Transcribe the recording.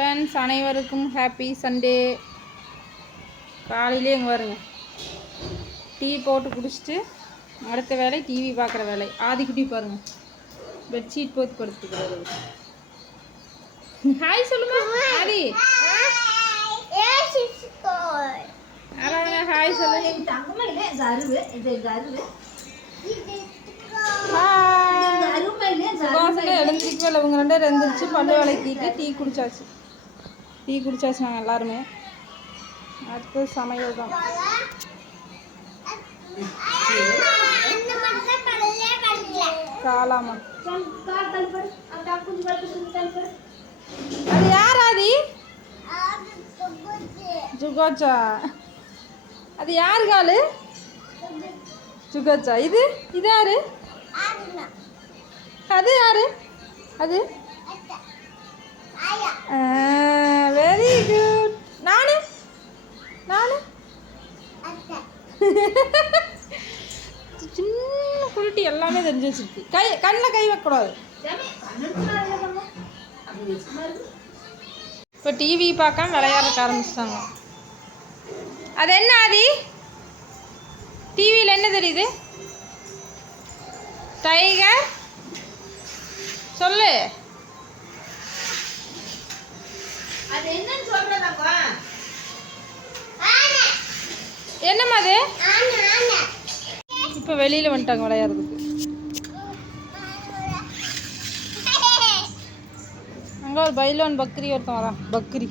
Friends அனைவருக்கும் happy Sunday. காலையிலே இங்கே வருங்க, டீ போட்டு குடிச்சிட்டு அடுத்த வேலை டிவி பார்க்குற வேலை. ஆதிக்குட்டி பாருங்க, பெட்ஷீட் போட்டு படுத்துக்கிறது. ஹாய் சொல்லுமா ஆதி. ஹாய் சொல்லு. சுபாசனை எழுந்திரிக்கவே இல்லை. இவங்க ரெண்டு எழுந்திரிச்சு பல்லு விளக்கிட்டு டீ குடிச்சாச்சு. நாங்கள் எல்லாருமே. அடுத்து சமையல் தான். காலாமா அது யார் ஆதி? ஜுகோச்சா. அது யார் காலு? ஜுகோச்சா. இது யாரு? அது யாரு? அது வெரி குட். நானு சின்ன குருட்டி எல்லாமே தெரிஞ்சு வச்சிருக்கு. கண்ணில் கை வைக்கக்கூடாது. இப்போ டிவி பார்க்காம விளையாட ஆரம்பிச்சிட்டாங்க. அது என்ன ஆதி? டிவியில் என்ன தெரியுது? டைகர் சொல்லு. அது என்னன்னு சொல்றதாப்பா? என்னம்மா அது? இப்போ வெளியில் வந்துட்டாங்க விளையாடுறதுக்கு. அங்கே ஒரு பைலோன் பக்ரி ஒருத்தன் வரான். பக்ரி